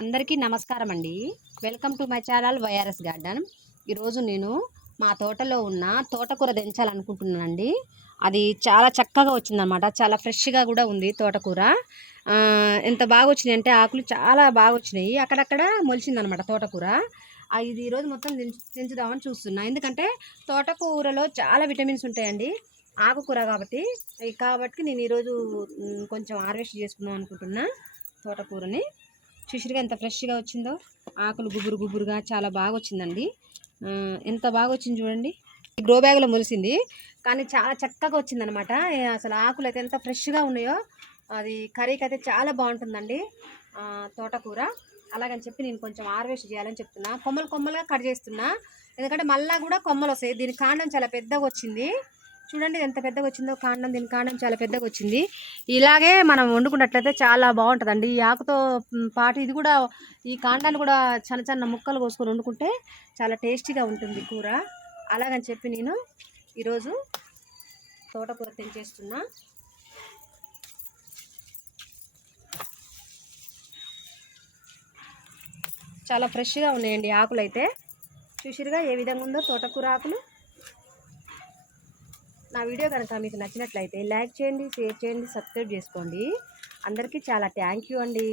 అందరికీ నమస్కారం అండి. Welcome to my channel YRS garden. ఈరోజు నేను మా తోటలో ఉన్న తోటకూర దించాలనుకుంటున్నానండి. అది చాలా చక్కగా వచ్చిందనమాట. చాలా ఫ్రెష్గా కూడా ఉంది తోటకూర. ఎంత బాగా వచ్చినాయి అంటే ఆకులు చాలా బాగా వచ్చినాయి. అక్కడక్కడ మొలిచిందనమాట తోటకూర. ఇది ఈరోజు మొత్తం దించుదామని చూస్తున్నా. ఎందుకంటే తోటకూరలో చాలా విటమిన్స్ ఉంటాయండి. ఆకుకూర కాబట్టి నేను ఈరోజు కొంచెం హార్వెస్ట్ చేసుకుందాం అనుకుంటున్నా తోటకూరని. చూసిరుగా ఎంత ఫ్రెష్గా వచ్చిందో, ఆకులు గుబురు గుబురుగా చాలా బాగా వచ్చిందండి. ఎంత బాగా వచ్చింది చూడండి. గ్రో బ్యాగ్లో మొలిసింది కానీ చాలా చక్కగా వచ్చిందనమాట. అసలు ఆకులు అయితే ఎంత ఫ్రెష్గా ఉన్నాయో, అది కర్రీకి అయితే చాలా బాగుంటుందండి తోటకూర. అలాగని చెప్పి నేను కొంచెం హార్వెస్ట్ చేయాలని చెప్తున్నా. కొమ్మలుగా కట్ చేస్తున్నా, ఎందుకంటే మళ్ళా కూడా కొమ్మలు వస్తాయి. దీని కాండం చాలా పెద్దగా వచ్చింది చూడండి, ఎంత పెద్దగా వచ్చిందో కాండం. దీని కాండం చాలా పెద్దగా వచ్చింది. ఇలాగే మనం వండుకున్నట్లయితే చాలా బాగుంటుందండి. ఈ ఆకుతో పాటు ఇది కూడా, ఈ కాండాన్ని కూడా చిన్న చిన్న ముక్కలు కోసుకొని వండుకుంటే చాలా టేస్టీగా ఉంటుంది కూర. అలాగని చెప్పి నేను ఈరోజు తోటకూర తెంచేస్తున్నా. చాలా ఫ్రెష్గా ఉన్నాయండి ఆకులు అయితే. చూసిరుగా ఏ విధంగా ఉందో తోటకూర ఆకులు. నా వీడియో కనుక మీకు నచ్చినట్లయితే లైక్ చేయండి, షేర్ చేయండి, సబ్స్క్రైబ్ చేసుకోండి. అందరికీ చాలా థ్యాంక్ యూ అండి.